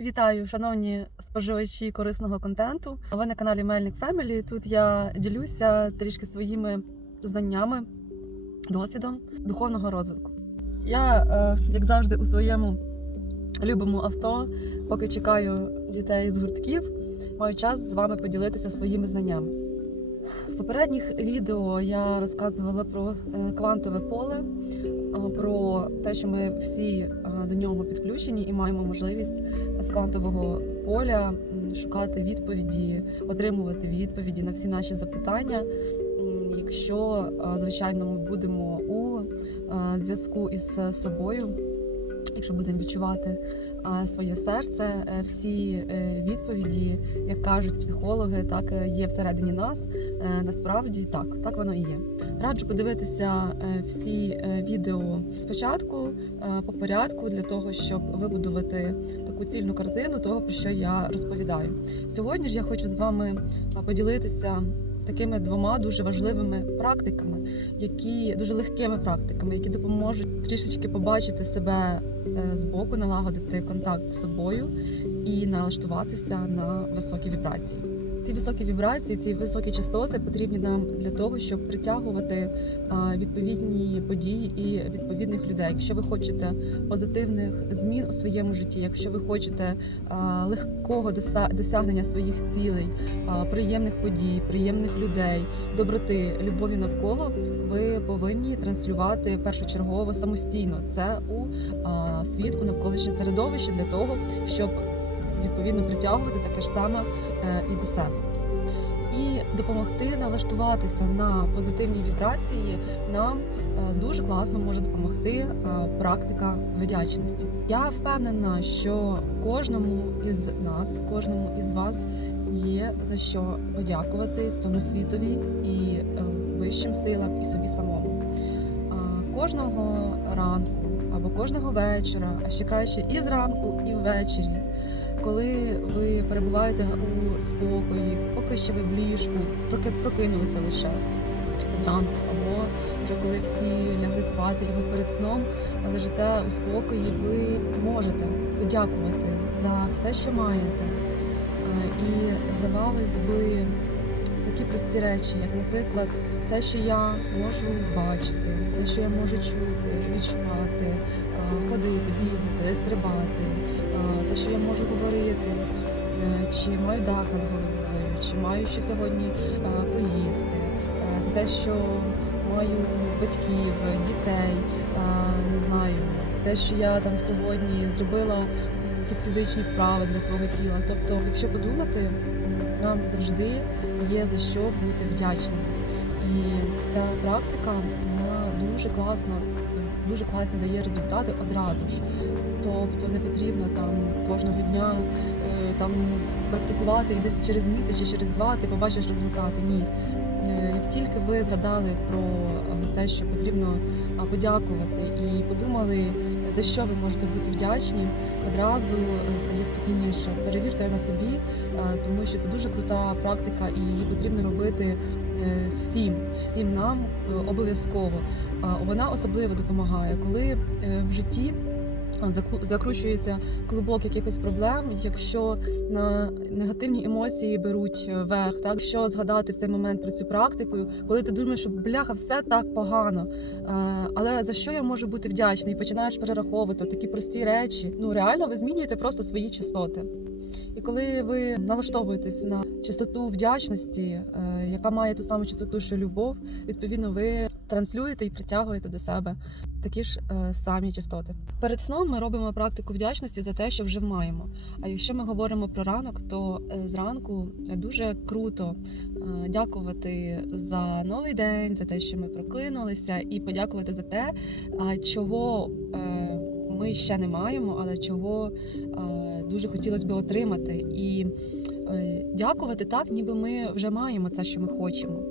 Вітаю, шановні споживачі корисного контенту. Ви на каналі Мельник Фемілі. Тут я ділюся трішки своїми знаннями, досвідом духовного розвитку. Я, е, як завжди, у своєму любому авто, поки чекаю дітей з гуртків, маю час з вами поділитися своїми знаннями. Попередніх відео я розказувала про е, квантове поле, е, про те, що ми всі е, до нього підключені і маємо можливість з квантового поля шукати відповіді, отримувати відповіді на всі наші запитання. Якщо, звичайно, ми будемо у зв'язку із собою, якщо будемо відчувати е, своє серце, е, всі е, відповіді, як кажуть психологи, так є всередині нас. Насправді так, так воно і є. Раджу подивитися всі відео спочатку по порядку для того, щоб вибудувати таку цільну картину того, про що я розповідаю. Сьогодні ж я хочу з вами поділитися такими двома дуже важливими практиками, які дуже легкими практиками, які допоможуть трішечки побачити себе е, збоку, налагодити контакт з собою і налаштуватися на високі вібрації. Ці високі вібрації, ці високі частоти потрібні нам для того, щоб притягувати відповідні події і відповідних людей. Якщо ви хочете позитивних змін у своєму житті, якщо ви хочете легкого досягнення своїх цілей, приємних подій, приємних людей, доброти, любові навколо, ви повинні транслювати першочергово самостійно це у світ, у навколишнє середовище для того, щоб відповідно притягувати таке ж саме е, і до себе. І допомогти налаштуватися на позитивні вібрації нам е, дуже класно може допомогти е, практика вдячності. Я впевнена, що кожному із нас, кожному із вас є за що подякувати цьому світові і вищим силам, і собі самому. Кожного ранку або кожного вечора, а ще краще і зранку, і ввечері коли ви перебуваєте у спокої, поки що ви в ліжку, прокинулися лише це зранку, або вже коли всі лягли спати, і ви перед сном лежите у спокої, ви можете подякувати за все, що маєте. І здавалось би, такі прості речі, як, наприклад, те, що я можу бачити, те, що я можу чути, відчувати, ходити, бігати, стрибати, те, що я можу говорити, е, чи маю дах над головою, чи маю що сьогодні е, поїсти, е, за те, що маю батьків, дітей, не знаю, за те, що я там сьогодні зробила якісь фізичні вправи для свого тіла. Тобто, якщо подумати, нам завжди є за що бути вдячним. І ця практика вона дуже класно, дуже класні дає результати одразу ж. Тобто не потрібно там кожного дня е, там практикувати і десь через місяць чи через два ти побачиш результати. Ні. Е, Як тільки ви згадали про е, те, що потрібно подякувати, і подумали, за що ви можете бути вдячні, одразу е, стає спокійніше. Перевірте на собі, тому що це дуже крута практика, і її потрібно робити всім, всім нам обов'язково. Вона особливо допомагає, коли в житті. Закручується клубок якихось проблем, якщо на негативні емоції беруть е, верх, так що згадати в цей момент про цю практику, коли ти думаєш, що бляха, все так погано. Е, але за що я можу бути вдячний? Починаєш перераховувати такі прості речі. Ну реально ви змінюєте просто свої частоти. І коли ви налаштовуєтесь на частоту вдячності, е, яка має ту саму частоту, що любов, відповідно, ви транслюєте і притягуєте до себе такі ж е, самі частоти. Перед сном ми робимо практику вдячності за те, що вже маємо. А якщо ми говоримо про ранок, то е, зранку дуже круто е, дякувати за новий день, за те, що ми прокинулися, і подякувати за те, а, чого е, ми ще не маємо, але чого е, дуже хотілося б отримати. І е, дякувати так, ніби ми вже маємо це, що ми хочемо.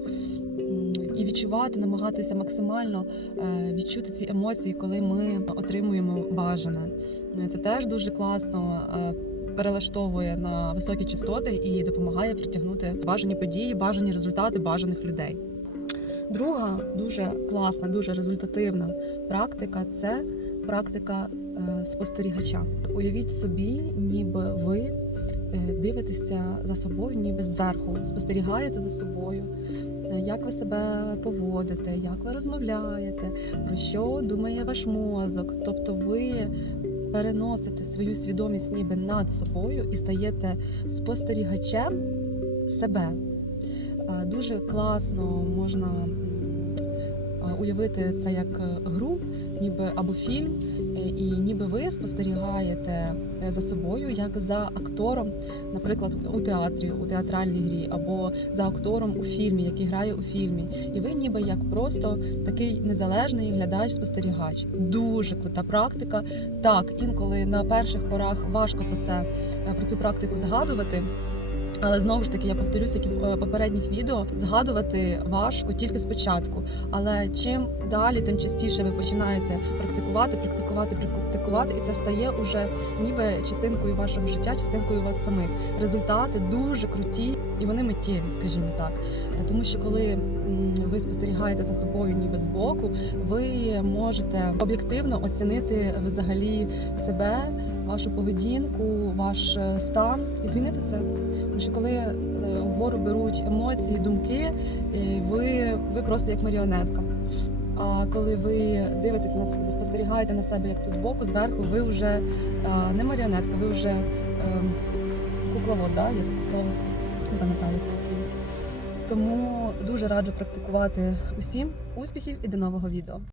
І відчувати, намагатися максимально е, відчути ці емоції, коли ми отримуємо бажане. Е, Це теж дуже класно. е, Перелаштовує на високі частоти і допомагає притягнути бажані події, бажані результати бажаних людей. Друга дуже класна, дуже результативна практика це практика е, спостерігача. Уявіть собі, ніби ви дивитеся за собою, ніби зверху, спостерігаєте за собою. Е, Як ви себе поводите, як ви розмовляєте, про що думає ваш мозок? Тобто ви переносите свою свідомість ніби над собою і стаєте спостерігачем себе. Е, Дуже класно можна уявити це як е, гру, ніби або фільм, е, і ніби ви спостерігаєте е, за собою як за актором, наприклад, у театрі, у театральній грі, або за актором у фільмі, який грає у фільмі. І ви ніби як просто такий незалежний глядач-спостерігач. Дуже крута практика. Так, інколи на перших порах важко про це про цю практику згадувати. Але знову ж таки, я повторюся, як і в е, попередніх відео, згадувати важко тільки спочатку. Але чим далі, тим частіше ви починаєте практикувати, практикувати, практикувати, і це стає уже ніби частинкою вашого життя, частинкою вас самих. Результати дуже круті і вони миттєві, скажімо так. Тому що коли ви спостерігаєте за собою, ніби збоку, ви можете об'єктивно оцінити взагалі себе, вашу поведінку, ваш е, стан і змінити це. Тому що коли е, вгору беруть емоції, думки, е, ви, ви просто як маріонетка. А коли ви дивитеся на спостерігаєте на себе як тут збоку, зверху, ви вже не маріонетка, ви вже е, кукловод, да? є таке слово, не пам'ятаю. Тому дуже раджу практикувати усім успіхів і до нового відео.